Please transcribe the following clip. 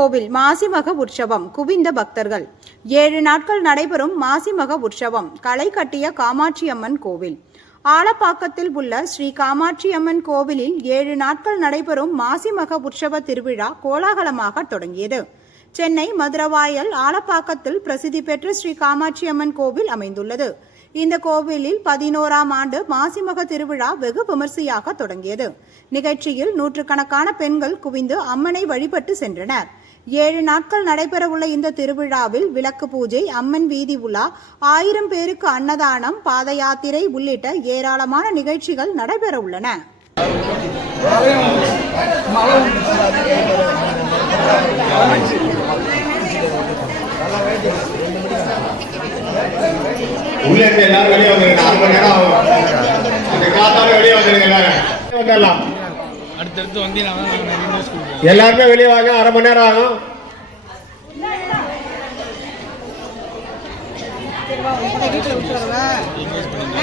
கோவில் மாசிமக உற்சவம் குவிந்த பக்தர்கள். 7 நாட்கள் நடைபெறும் மாசிமக உற்சவம் களை கட்டிய காமாட்சியம்மன் கோவில். ஆலப்பாக்கத்தில் உள்ள ஸ்ரீ காமாட்சியம்மன் கோவிலில் 7 நாட்கள் நடைபெறும் மாசிமக உற்சவ திருவிழா கோலாகலமாக தொடங்கியது. சென்னை மதுரவாயல் ஆலப்பாக்கத்தில் பிரசித்தி பெற்ற ஸ்ரீ காமாட்சியம்மன் கோவில் அமைந்துள்ளது. இந்த கோவிலில் 11ஆம் ஆண்டு மாசிமக திருவிழா வெகு விமர்சையாக தொடங்கியது. நிகழ்ச்சியில் நூற்றுக்கணக்கான பெண்கள் குவிந்து அம்மனை வழிபட்டு சென்றனர். 7 நாட்கள் நடைபெறவுள்ள இந்த திருவிழாவில் விளக்கு பூஜை, அம்மன் வீதி உலா, 1000 பேருக்கு அன்னதானம், பாத யாத்திரை உள்ளிட்ட ஏராளமான நிகழ்ச்சிகள் நடைபெற உள்ளன. உள்ள இருந்து எல்லாரும் வெளியே வந்துருங்க. 6 மணி நேரம் ஆகும். அந்த காத்தால வெளியே வந்துருங்க. எல்லாரும் வந்துடலாம். அடுத்தடுத்து வந்து எல்லாருமே வெளியே வாங்க. 1/2 மணி நேரம் ஆகும். என்கேஜ் பண்ணுங்க.